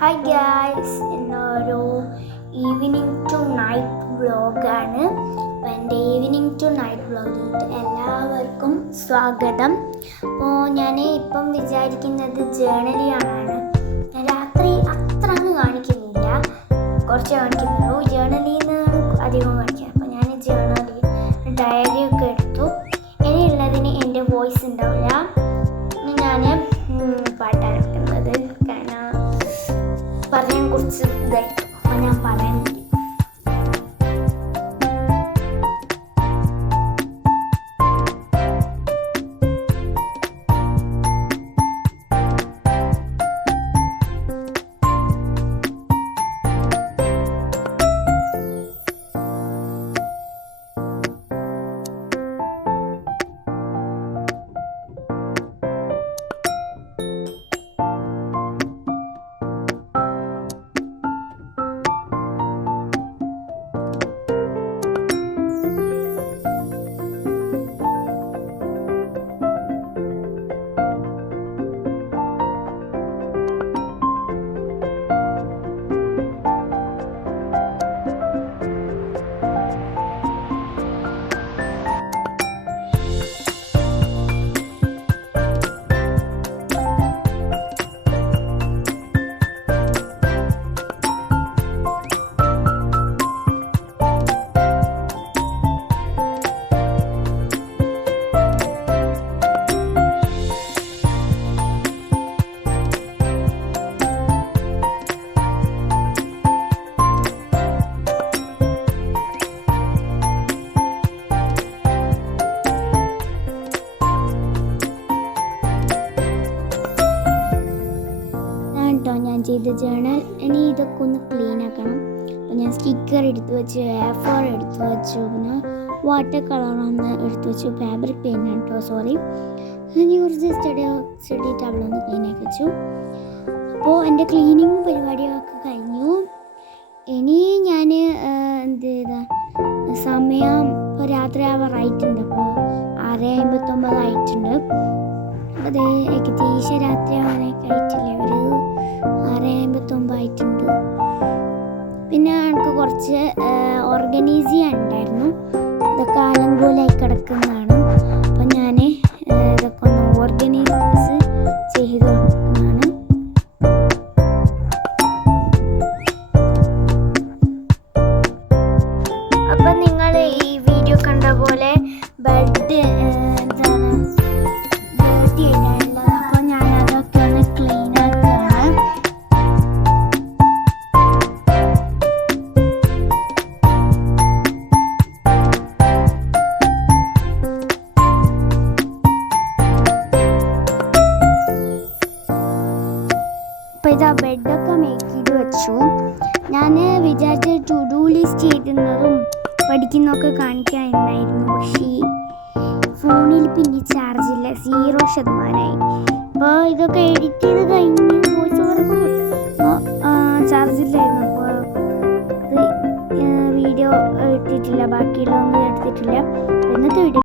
Hi guys എന്നൊരു evening to night വ്ളോഗാണ് അപ്പോൾ എന്റെ ഈവനിങ് ടു നൈറ്റ് വ്ളോഗിലേക്ക് എല്ലാവർക്കും സ്വാഗതം. അപ്പോൾ ഞാൻ ഇപ്പം വിചാരിക്കുന്നത് കാണാനാണ് ഞാൻ രാത്രി അത്ര അങ്ങ് കാണിക്കുന്നില്ല. കുറച്ച് കാണിക്കുന്നുള്ളൂ. പറയാൻ കുറിച്ച് ഇതായി. ഞാൻ പറയാൻ ജേണൽ. ഇനി ഇതൊക്കെ ഒന്ന് ക്ലീൻ ആക്കണം. അപ്പോൾ ഞാൻ സ്റ്റിക്കർ എടുത്തു വെച്ചു എ ഫോർ എടുത്തു വെച്ചു പിന്നെ വാട്ടർ കളർ ഒന്ന് എടുത്തു വെച്ചു. ഫാബ്രിക് പെയിന്റ് കേട്ടോ സോറി ഞാൻ കുറച്ച് സ്റ്റഡി സ്റ്റഡി ടേബിൾ ഒന്ന് ക്ലീൻ ആക്കി വെച്ചു. അപ്പോൾ എന്റെ ക്ലീനിങ് പരിപാടികളൊക്കെ കഴിഞ്ഞു. ഇനി ഞാൻ എന്ത് ചെയ്താ? സമയം ഇപ്പോൾ രാത്രി ആവാറായിട്ടുണ്ട് അപ്പോൾ ആറ് അമ്പത്തൊമ്പത് ആയിട്ടുണ്ട്. അപ്പോൾ അതേ ഏകദേശം രാത്രി ആവാനൊക്കെ ആയിട്ടില്ല? കുറച്ച് ഓർഗനൈസ് ചെയ്യാനുണ്ടായിരുന്നു. ഇതൊക്കെ ആലങ്കൂലായി കിടക്കുന്നതാണ്. അപ്പം ഞാൻ ഇതൊക്കെ ഒന്ന് ഓർഗനൈസ് ചെയ്ത് കൊടുക്കുന്നതാണ്. അപ്പം ഇതാ ബെഡൊക്കെ മേക്ക് ചെയ്ത് വെച്ചു. ഞാൻ വിചാരിച്ച ടു ഡു ലിസ്റ്റ് ചെയ്തിരുന്നതും പഠിക്കുന്നതൊക്കെ കാണിക്കാനുണ്ടായിരുന്നു പക്ഷേ ഫോണിൽ പിന്നെ ചാർജ് ഇല്ല സീറോ ശതമാനമായി അപ്പോൾ ഇതൊക്കെ എഡിറ്റ് ചെയ്ത് കഴിഞ്ഞ് വോയിസ് ഓവർ ചാർജ് ഇല്ലായിരുന്നു അപ്പോൾ വീഡിയോ ഇട്ടിട്ടില്ല ബാക്കിയുള്ളതൊന്നും എടുത്തിട്ടില്ല. ഇന്നത്തെ വീഡിയോ